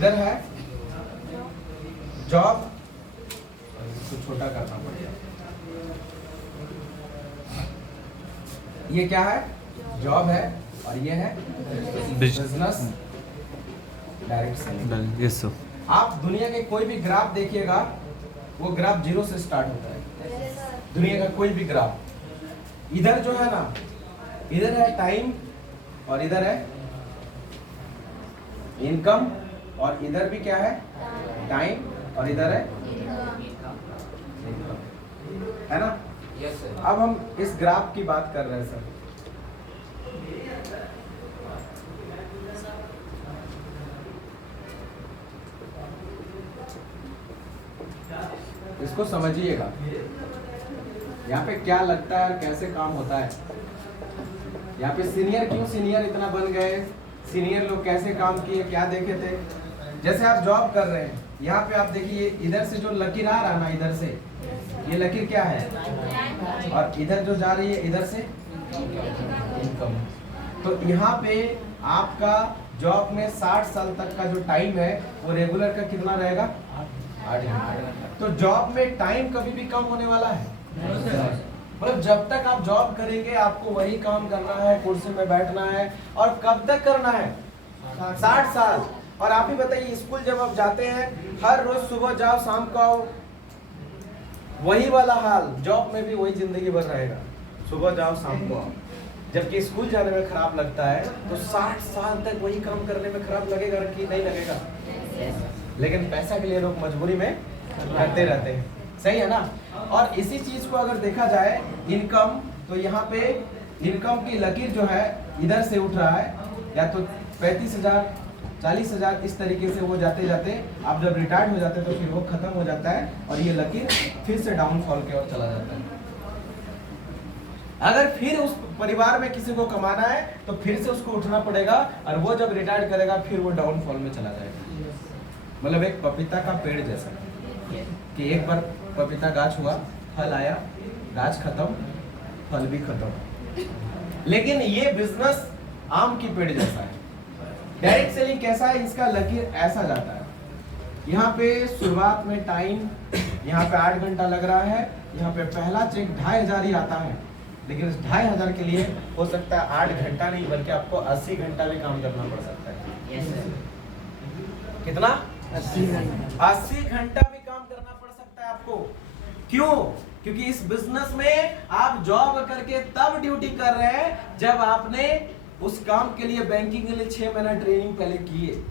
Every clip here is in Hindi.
इधर है जॉब, इसको छोटा करना पड़ेगा। ये क्या है? जॉब है, और ये है business direct selling. Yes sir. आप दुनिया के कोई भी ग्राफ देखिएगा, वो ग्राफ जीरो से स्टार्ट होता है। दुनिया का कोई भी ग्राफ, इधर जो है ना, इधर है टाइम और इधर है इनकम, और इधर भी क्या है? टाइम, और इधर है है ना? Yes sir. अब हम इस ग्राफ की बात कर रहे हैं सर। इसको समझिएगा, यहाँ पे क्या लगता है और कैसे काम होता है। यहाँ पे सीनियर क्यों सीनियर इतना बन गए, सीनियर लोग कैसे काम किए, क्या देखे थे। जैसे आप जॉब कर रहे हैं, यहाँ पे आप देखिए इधर से जो लकीर आ रहा है ना, इधर से ये लकीर क्या है, और इधर जो जा रही है इधर से इनकम। तो यहाँ पे आपका जॉब में 60 साल तक का जो टाइम है वो रेगुलर का कितना रहेगा? 8 घंटा। तो जॉब में टाइम कभी भी कम होने वाला है? मतलब जब तक आप जॉब करेंगे आपको वही काम करना है, कुर्सी में बैठना है, और कब तक करना है? 60 साल। और आप ही बताइए, स्कूल जब आप जाते हैं, हर रोज सुबह जाओ शाम को आओ, वही वाला हाल जॉब में भी वही जिंदगी भर रहेगा, सुबह जाओ शाम को आओ। जबकि स्कूल जाने में खराब लगता है, तो 60 साल तक वही काम करने में खराब लगेगा कि नहीं लगेगा? लेकिन पैसा के लिए लोग मजबूरी में करते रहते हैं, सही है ना? और इसी चीज को अगर देखा जाए इनकम, तो यहाँ पे इनकम की लकीर जो है इधर से उठ रहा है, या तो 35,000 40,000 इस तरीके से वो जाते जाते आप जब रिटायर्ड हो जाते हैं तो फिर वो खत्म हो जाता है, और ये लकीर फिर से डाउनफॉल की ओर चला जाता है। अगर फिर उस परिवार में किसी को कमाना है तो फिर से उसको उठना पड़ेगा, और वो जब रिटायर्ड करेगा फिर वो डाउनफॉल में चला जाएगा। मतलब एक पपीता का पेड़ जैसा कि एक बार पपीता गाछ हुआ, फल आया, गाछ खत्म, फल भी खत्म। लेकिन ये बिजनेस आम की पेड़ जैसा है। डायरेक्ट सेलिंग कैसा है? इसका लकीर ऐसा जाता है, यहाँ पे शुरुआत में टाइम, यहाँ पे 8 घंटा लग रहा है, यहाँ पे पहला चेक 2,500 ही आता है, लेकिन इस 2,500 के लिए हो सकता है 8 घंटा नहीं बल्कि आपको 80 घंटा भी काम करना पड़ सकता है। कितना? 80 घंटा भी काम करना पड़ सकता है आपको। क्यों? क्योंकि इस बिजनेस में आप जॉब करके तब ड्यूटी कर रहे हैं जब आपने उस काम के लिए, बैंकिंग के लिए 6 महीना ट्रेनिंग पहले किए।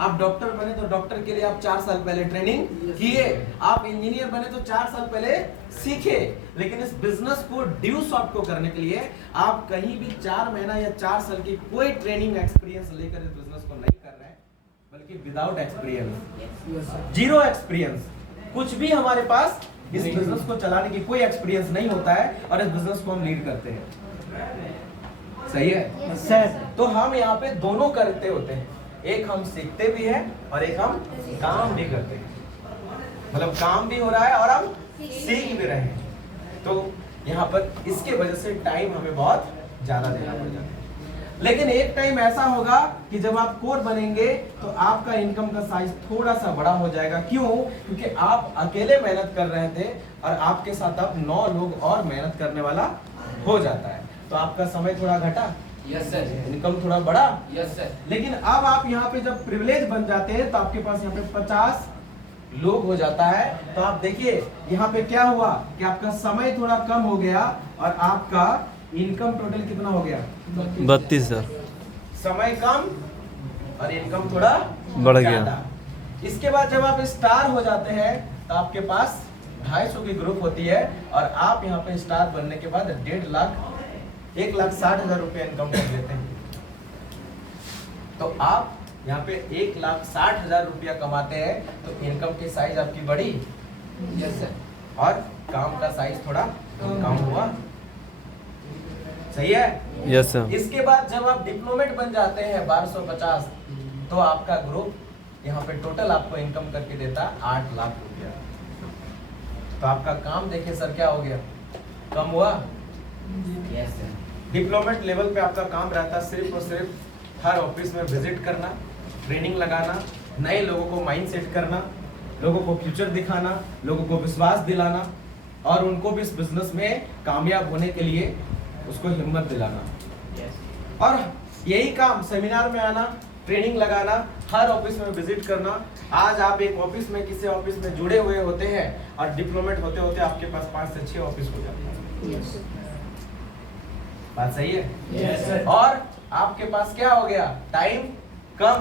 आप डॉक्टर बने तो डॉक्टर के लिए आप 4 साल पहले ट्रेनिंग किए। आप इंजीनियर बने तो 4 साल पहले सीखे। लेकिन इस बिजनेस को ड्यू शॉट को करने के लिए आप कहीं भी 4 महीना या 4 साल की कोई ट्रेनिंग एक्सपीरियंस लेकर इस बिजनेस को नहीं कर रहे हैं, बल्कि विदाउट एक्सपीरियंस, जीरो एक्सपीरियंस, कुछ भी हमारे पास इस बिजनेस को चलाने की कोई एक्सपीरियंस नहीं होता है, और इस बिजनेस को हम लीड करते हैं। सही है सर? तो हम यहाँ पे दोनों करते होते हैं, एक हम सीखते भी हैं और एक हम काम भी करते हैं। मतलब काम भी हो रहा है और हम सीख भी रहे हैं। तो यहाँ पर इसके वजह से टाइम हमें बहुत ज्यादा देना पड़ जाता है। लेकिन एक टाइम ऐसा होगा कि जब आप कोर बनेंगे तो आपका इनकम का साइज थोड़ा सा बड़ा हो जाएगा। क्यों? क्योंकि आप अकेले मेहनत कर रहे थे और आपके साथ अब 9 लोग और मेहनत करने वाला हो जाता है, तो आपका समय थोड़ा घटा, यस सर, इनकम थोड़ा बढ़ा, यस सर। लेकिन अब आप यहाँ पे जब प्रिविलेज बन जाते हैं तो आपके पास यहाँ पे 50 लोग हो जाता है। तो आप देखिए यहाँ पे क्या हुआ कि आपका समय थोड़ा कम हो गया और आपका इनकम टोटल कितना हो गया? 32,000। समय कम और इनकम थोड़ा बढ़ गया। ज्यादा। इसके बाद जब आप स्टार हो जाते हैं तो आपके पास 250 की ग्रुप होती है, और आप यहाँ पे स्टार बनने के बाद 1,60,000 रुपया इनकम कर लेते हैं। तो आप यहाँ पे 1,60,000 रुपया कमाते हैं, तो इनकम की साइज आपकी बढ़ी, यस सर, और काम का साइज थोड़ा कम हुआ। सही है? Yes sir. इसके बाद जब आप डिप्लोमेट बन जाते हैं 1250, तो आपका ग्रुप यहाँ पे टोटल आपको इनकम करके देता है 8 लाख रुपया। तो आपका काम देखिए सर क्या हो गया, कम हुआ। Yes sir. डिप्लोमेट लेवल पे आपका काम रहता है सिर्फ और सिर्फ हर ऑफिस में विजिट करना, ट्रेनिंग लगाना, नए लोगों को माइंड सेट करना, लोगों को फ्यूचर दिखाना, लोगों को विश्वास दिलाना और उनको भी इस बिजनेस में कामयाब होने के लिए उसको हिम्मत दिलाना। और यही काम सेमिनार में आना, ट्रेनिंग लगाना, हर ऑफिस में विजिट करना। आज आप एक ऑफिस में किसी ऑफिस में जुड़े हुए होते हैं और डिप्लोमेट होते होते आपके पास 5 से 6 ऑफिस हो जाते हैं। बात सही है? Yes, sir. और आपके पास क्या हो गया? टाइम कम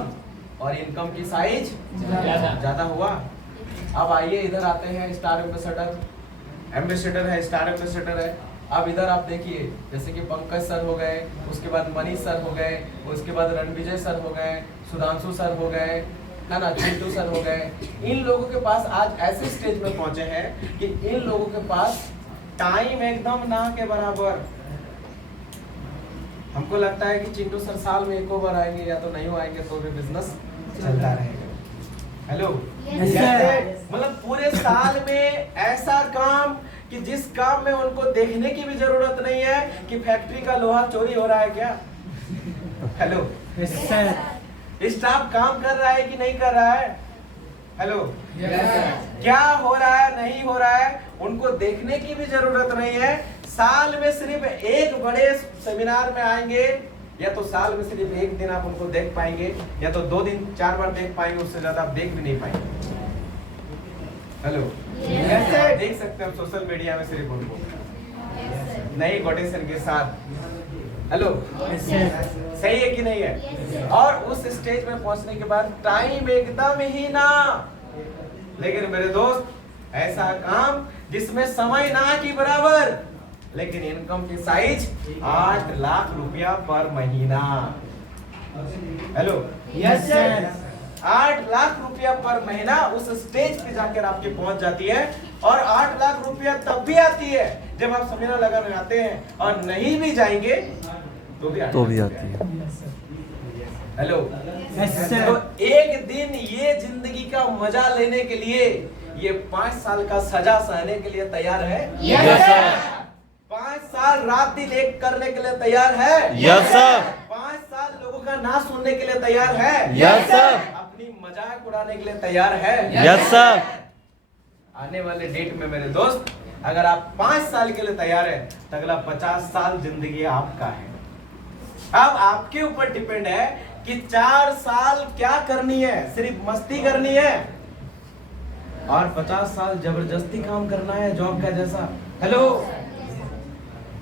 और इनकम की साइज ज्यादा हुआ। अब आइए इधर आते हैं, स्टार एम्बेसडर है, स्टार एम्बेसडर है। अब इधर आप देखिए, जैसे कि पंकज सर हो गए, उसके बाद मनीष सर हो गए, उसके बाद रणविजय सर हो गए, सुधांशु सर हो गए, है ना, चिंटू सर हो गए। इन लोगों के पास आज ऐसे स्टेज में पहुंचे हैं कि इन लोगों के पास टाइम एकदम ना के बराबर। हमको लगता है कि चिंटू सर साल में 1 बार आएंगे या तो नहीं आएंगे तो भी बिजनेस चलता रहेगा। हेलो, मतलब पूरे साल में ऐसा काम कि जिस काम में उनको देखने की भी जरूरत नहीं है कि फैक्ट्री का लोहा चोरी हो रहा है क्या। हेलो, स्टाफ काम कर रहा है कि नहीं कर रहा है। हेलो, क्या हो रहा है नहीं हो रहा है उनको देखने की भी जरूरत नहीं है। साल में सिर्फ एक बड़े सेमिनार में आएंगे, या तो साल में सिर्फ एक दिन आप उनको देख पाएंगे, या तो 2 दिन 4 बार देख पाएंगे, उससे ज्यादा आप देख भी नहीं पाएंगे। हेलो, देख सकते हैं सोशल मीडिया में सिर्फ उनको नई कोटेशन के साथ। हेलो, सही है कि नहीं है? और उस स्टेज में पहुंचने के बाद टाइम एकदम ही ना। लेकिन मेरे दोस्त, ऐसा काम जिसमें समय ना की बराबर, लेकिन इनकम की साइज 8 लाख रुपया पर महीना। Hello, yes sir. 8 लाख रुपया पर महीना उस स्टेज पे जाकर आपके पहुंच जाती है। और 8 लाख रुपया तब भी आती है जब आप सेमिनार लगाने आते हैं, और नहीं भी जाएंगे तो भी आती है। हेलो, तो एक दिन ये जिंदगी का मजा लेने के लिए, ये 5 साल का सजा सहने के लिए तैयार है? Yes sir. 5 साल रात दिन एक करने के लिए तैयार है? Yes sir. 5 साल लोगों का ना सुनने के लिए तैयार है? Yes sir. अपनी मजाक उड़ाने के लिए तैयार है? Yes sir. आने वाले डेट में मेरे दोस्त, अगर आप 5 साल के लिए तैयार है तो अगला 50 साल जिंदगी आपका है। अब आपके ऊपर डिपेंड है कि 4 साल क्या करनी है, सिर्फ मस्ती करनी है, और 50 साल जबरदस्ती काम करना है जॉब का जैसा। हेलो,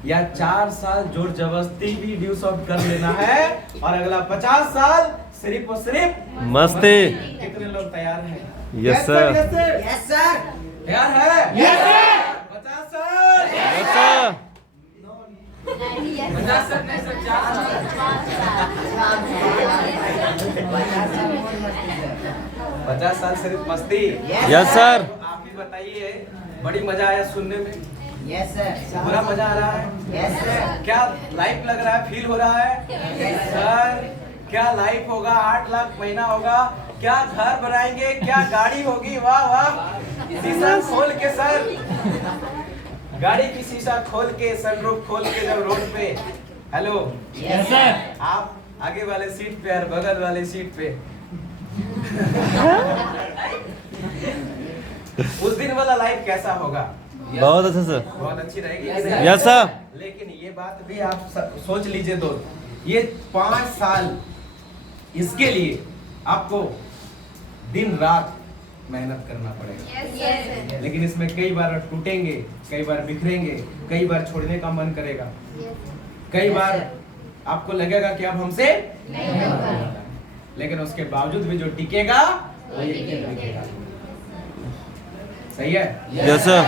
या 4 साल जोर जबरदस्ती भी ड्यूस आउट कर लेना है, और अगला 50 साल सिर्फ और सिर्फ मस्ती। कितने लोग तैयार हैं? Yes sir. Yes sir. तैयार है? Yes sir. 50 साल। Yes sir. 50 सर नहीं सर, 50 साल सिर्फ मस्ती। Yes sir. तो आप ही बताइए, बड़ी मजा आया सुनने में? Yes sir. पूरा मजा आ रहा है? Yes sir. क्या लाइफ लग रहा है, फील हो रहा है? सर, क्या लाइफ होगा? 8 लाख महीना होगा, क्या घर बनाएंगे, क्या गाड़ी होगी? वाह वाह। शीशा खोल के सर, गाड़ी की शीशा खोल के, सनरूफ खोल के जब रोड पे, हेलो, यस सर। आप आगे वाले सीट पे और बगल वाले सीट पे उस दिन वाला लाइफ कैसा होगा? बहुत अच्छा सर। बहुत अच्छी रहेगी। Yes sir. लेकिन ये बात भी आप सोच लीजिए दोस्त, ये 5 साल इसके लिए आपको दिन रात मेहनत करना पड़ेगा। लेकिन इसमें कई बार टूटेंगे, कई बार बिखरेंगे, कई बार छोड़ने का मन करेगा, कई बार आपको लगेगा कि अब हमसे नहीं होगा, लेकिन उसके बावजूद भी जो टिकेगा वो टिकेगा। सही है? Yes sir.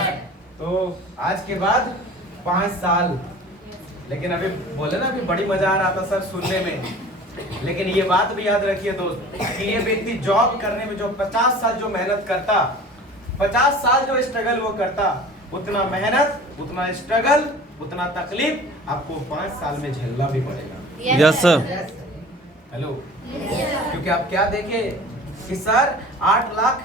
तो आज के बाद 5 साल, लेकिन अभी बोले ना, अभी बड़ी मजा आ रहा था सर सुनने में। लेकिन ये बात भी याद रखिए दोस्त कि ये व्यक्ति जॉब करने में जो 50 साल जो मेहनत करता, 50 साल जो स्ट्रगल वो करता, उतना मेहनत, उतना स्ट्रगल, उतना तकलीफ आपको 5 साल में झेलना भी पड़ेगा। Yes sir. हेलो, क्योंकि आप क्या देखे कि सर 8 लाख,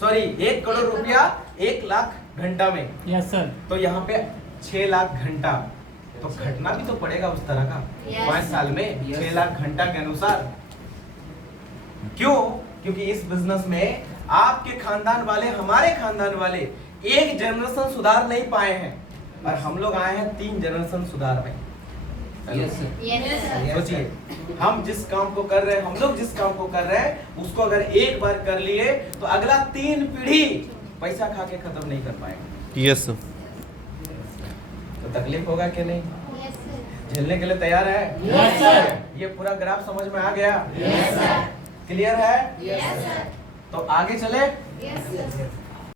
सॉरी 1 करोड़ रुपया 1 लाख घंटा में। Yes sir. तो यहाँ पे 6 लाख घंटा, तो घटना भी तो पड़ेगा उस तरह का। 5 साल में 6 लाख घंटा के अनुसार। क्यों? क्योंकि इस बिजनेस में आपके खानदान वाले, हमारे खानदान वाले एक जनरेशन सुधार नहीं पाए हैं, और हम लोग आए हैं 3 जनरेशन सुधार में। Yes, sir. सोचिए, हम जिस काम को कर रहे हैं, हम लोग जिस काम को कर रहे हैं, उसको अगर एक बार कर लिए तो अगला 3 पीढ़ी पैसा खा के खत्म नहीं कर पाएंगे। Yes sir. तो तकलीफ होगा कि नहीं? झेलने के लिए तैयार है? Yes, sir. ये पूरा ग्राफ समझ में आ गया? Yes, sir. क्लियर है? Yes, sir. तो आगे चले। Yes, sir.